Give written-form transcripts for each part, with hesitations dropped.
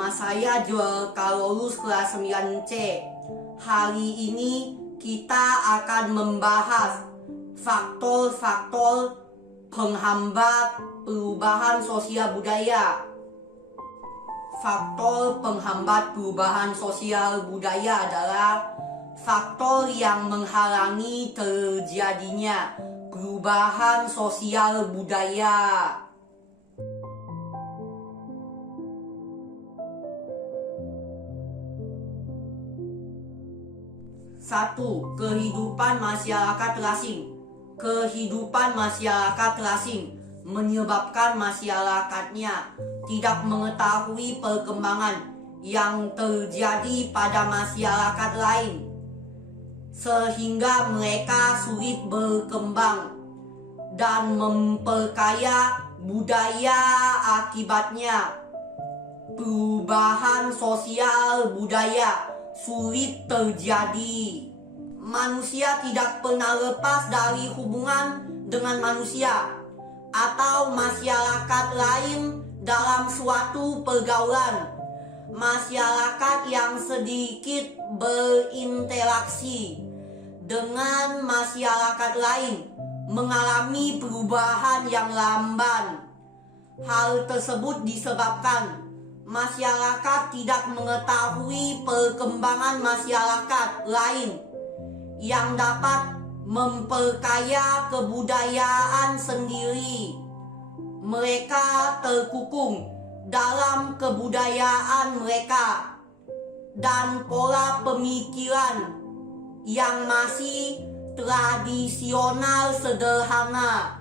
Nama saya Joel Carolus kelas 9C. Hari ini kita akan membahas faktor-faktor penghambat perubahan sosial budaya. Faktor penghambat perubahan sosial budaya adalah faktor yang menghalangi terjadinya perubahan sosial budaya. 1. Kehidupan masyarakat terasing. Kehidupan masyarakat terasing menyebabkan masyarakatnya tidak mengetahui perkembangan yang terjadi pada masyarakat lain, sehingga mereka sulit berkembang dan memperkaya budaya. Akibatnya, perubahan sosial budaya sulit terjadi. Manusia tidak pernah lepas dari hubungan dengan manusia atau masyarakat lain dalam suatu pergaulan. Masyarakat yang sedikit berinteraksi dengan masyarakat lain mengalami perubahan yang lamban. Hal tersebut disebabkan masyarakat tidak mengetahui perkembangan masyarakat lain yang dapat memperkaya kebudayaan sendiri. Mereka terkungkung dalam kebudayaan mereka dan pola pemikiran yang masih tradisional sederhana.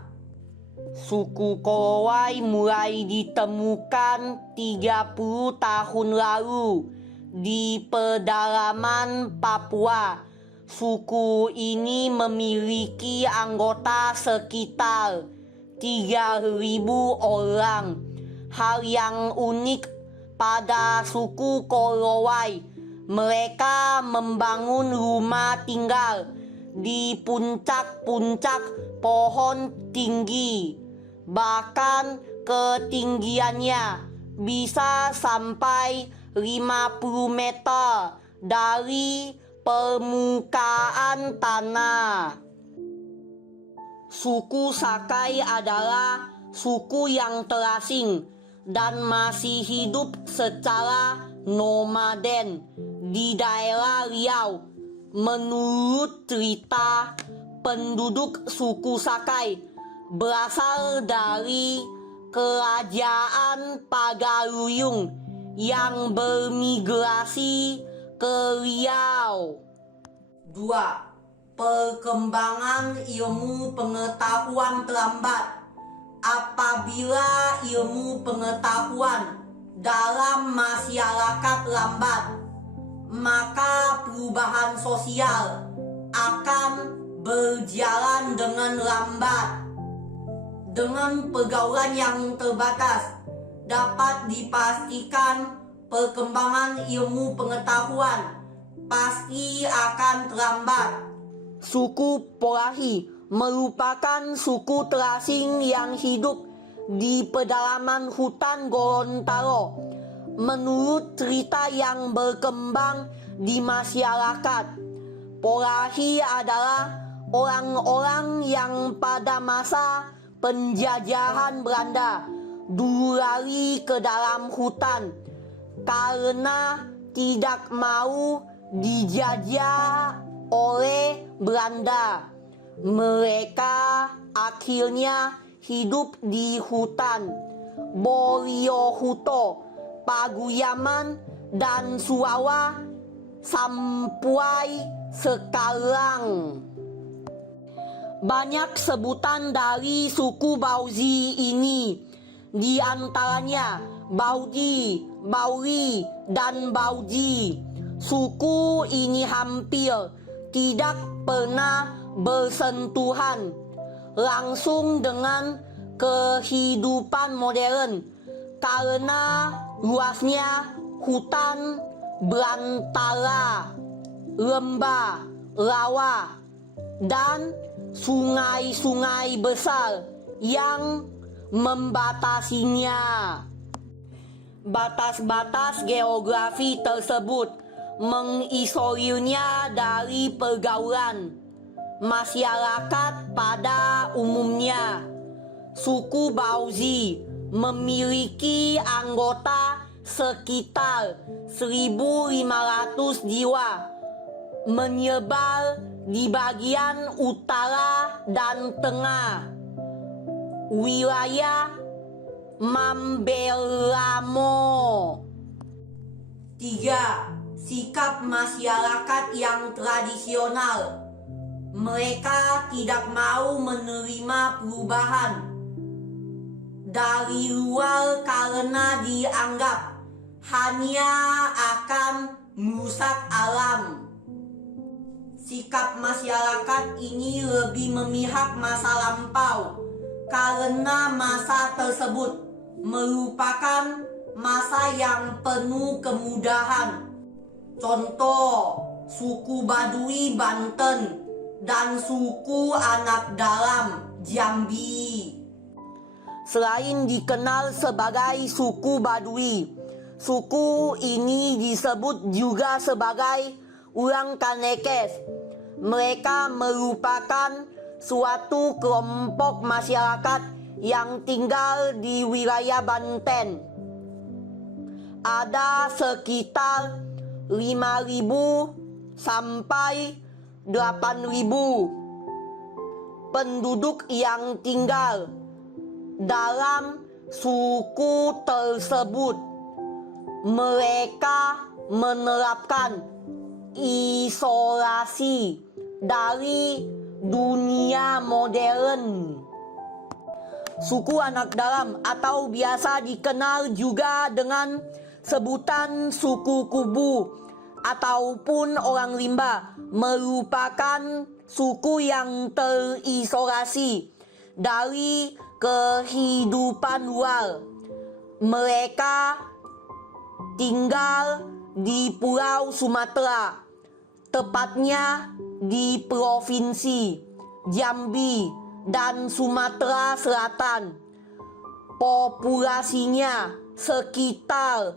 Suku Korowai mulai ditemukan 30 tahun lalu di pedalaman Papua. Suku ini memiliki anggota sekitar 3.000 orang. Hal yang unik pada suku Korowai, mereka membangun rumah tinggal di puncak-puncak pohon tinggi. Bahkan ketinggiannya bisa sampai 50 meter dari permukaan tanah. Suku Sakai adalah suku yang terasing dan masih hidup secara nomaden di daerah Riau. Menurut cerita, penduduk suku Sakai berasal dari kerajaan Pagaruyung yang bermigrasi ke Riau. 2. Perkembangan ilmu pengetahuan terlambat. Apabila ilmu pengetahuan dalam masyarakat lambat, maka perubahan sosial akan berjalan dengan lambat. Dengan pergaulan yang terbatas, dapat dipastikan perkembangan ilmu pengetahuan pasti akan terlambat. Suku Polahi merupakan suku terasing yang hidup di pedalaman hutan Gorontalo. Menurut cerita yang berkembang di masyarakat, Polahi adalah orang-orang yang pada masa penjajahan Belanda dulu lari ke dalam hutan karena tidak mau dijajah oleh Belanda. Mereka akhirnya hidup di hutan Boriohuto, Paguyaman, dan Suawa sampai sekarang. Banyak sebutan dari suku Bauzi ini, di antaranya Baudi, Bauri, dan Bauji. Suku ini hampir tidak pernah bersentuhan langsung dengan kehidupan modern karena luasnya hutan belantara, lembah, rawa, dan sungai-sungai besar yang membatasinya. Batas-batas geografi tersebut mengisolirnya dari pergaulan masyarakat pada umumnya. Suku Bauzi memiliki anggota sekitar 1.500 jiwa, menyebar di bagian utara dan tengah wilayah Mambelamo. 3. Sikap masyarakat yang tradisional. Mereka tidak mau menerima perubahan dari luar karena dianggap hanya akan merusak alam. Sikap masyarakat ini lebih memihak masa lampau karena masa tersebut merupakan masa yang penuh kemudahan. Contoh, suku Baduy Banten dan suku Anak Dalam Jambi. Selain dikenal sebagai suku Baduy, suku ini disebut juga sebagai orang Kanekes. Mereka merupakan suatu kelompok masyarakat yang tinggal di wilayah Banten. Ada sekitar 5.000 sampai 8.000 penduduk yang tinggal dalam suku tersebut. Mereka menerapkan isolasi dari dunia modern. Suku Anak Dalam atau biasa dikenal juga dengan sebutan suku Kubu ataupun orang Limba merupakan suku yang terisolasi dari kehidupan luar. Mereka tinggal di Pulau Sumatera, tepatnya di Provinsi Jambi dan Sumatera Selatan. Populasinya sekitar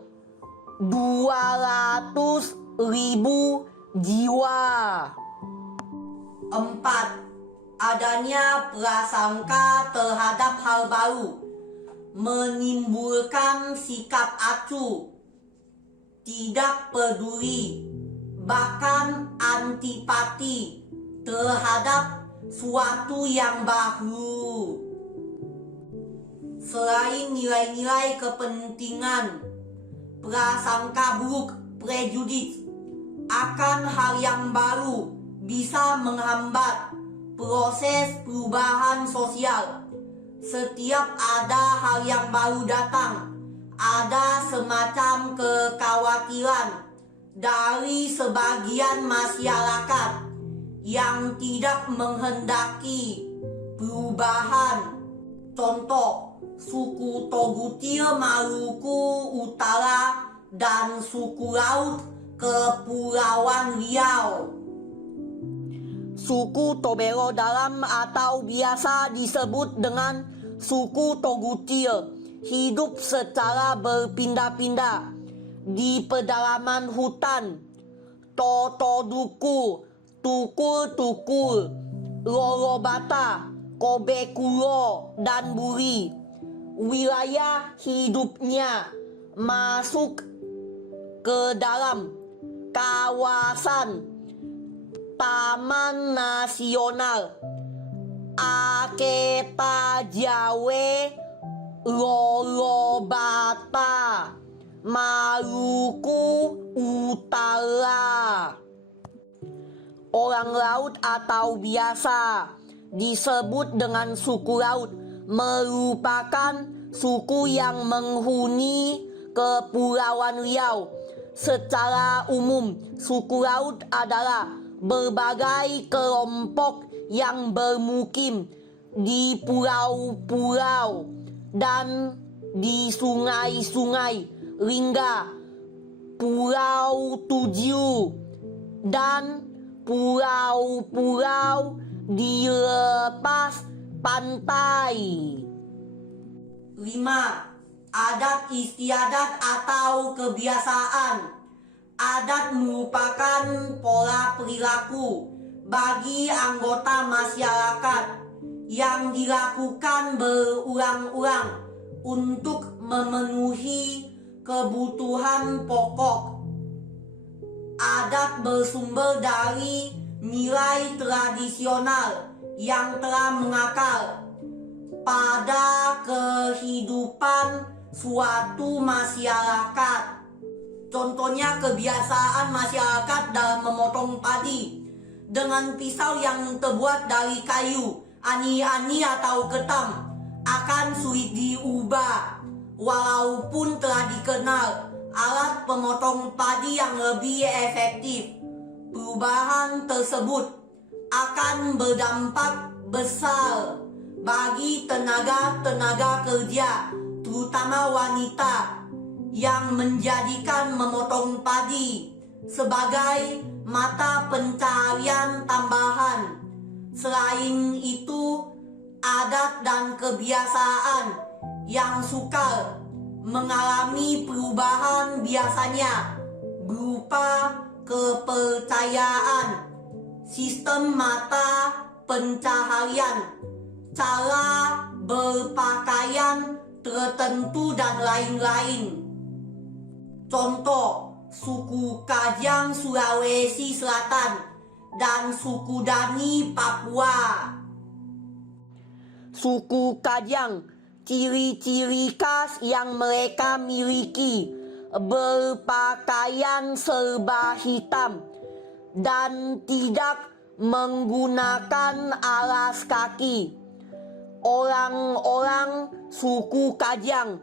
200.000 jiwa. 4. Adanya prasangka terhadap hal baru menimbulkan sikap acuh, tidak peduli, bahkan antipati terhadap suatu yang baru. Selain nilai-nilai kepentingan, prasangka buruk prejudis akan hal yang baru bisa menghambat proses perubahan sosial. Setiap ada hal yang baru datang, ada semacam kekhawatiran dari sebagian masyarakat yang tidak menghendaki perubahan. Contoh, suku Togutil Maluku Utara dan suku Laut Kepulauan Riau. Suku Tobelo Dalam atau biasa disebut dengan suku Togutil hidup secara berpindah-pindah di pedalaman hutan Totoduku, Tukul-Tukul, Lolobata, Kobekulo, dan Buri. Wilayah hidupnya masuk ke dalam kawasan Taman Nasional Aketa Jawe Lolobata, Maluku Utara. Orang laut atau biasa disebut dengan suku laut merupakan suku yang menghuni Kepulauan Riau. Secara umum, suku laut adalah berbagai kelompok yang bermukim di pulau-pulau dan di sungai-sungai Lingga, Pulau Tujuh, dan pulau-pulau di lepas pantai. 5. Adat istiadat atau kebiasaan. Adat merupakan pola perilaku bagi anggota masyarakat yang dilakukan berulang-ulang untuk memenuhi kebutuhan pokok. Adat bersumber dari nilai tradisional yang telah mengakar pada kehidupan suatu masyarakat. Contohnya kebiasaan masyarakat dalam memotong padi dengan pisau yang terbuat dari kayu, ani-ani atau ketam akan sulit diubah walaupun telah dikenal alat pemotong padi yang lebih efektif. Perubahan tersebut akan berdampak besar bagi tenaga kerja, terutama wanita, yang menjadikan memotong padi sebagai mata pencaharian tambahan. Selain itu, adat dan kebiasaan yang sukar mengalami perubahan biasanya berupa kepercayaan, sistem mata pencaharian, cara berpakaian tertentu dan lain-lain. Contoh, suku Kajang Sulawesi Selatan dan suku Dani Papua. Suku Kajang, ciri-ciri khas yang mereka miliki, berpakaian serba hitam dan tidak menggunakan alas kaki. Orang-orang suku Kajang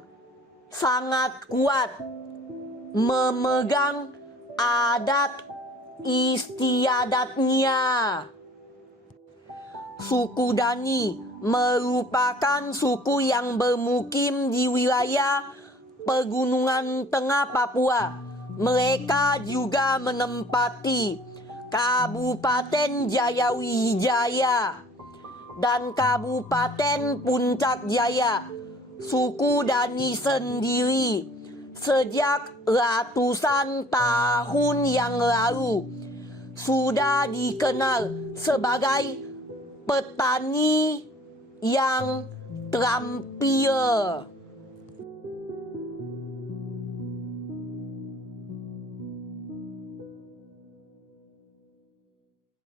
sangat kuat memegang adat istiadatnya. Suku Dani merupakan suku yang bermukim di wilayah pegunungan tengah Papua. Mereka juga menempati Kabupaten Jayawijaya dan Kabupaten Puncak Jaya. Suku Dani sendiri sejak ratusan tahun yang lalu sudah dikenal sebagai petani yang terampil.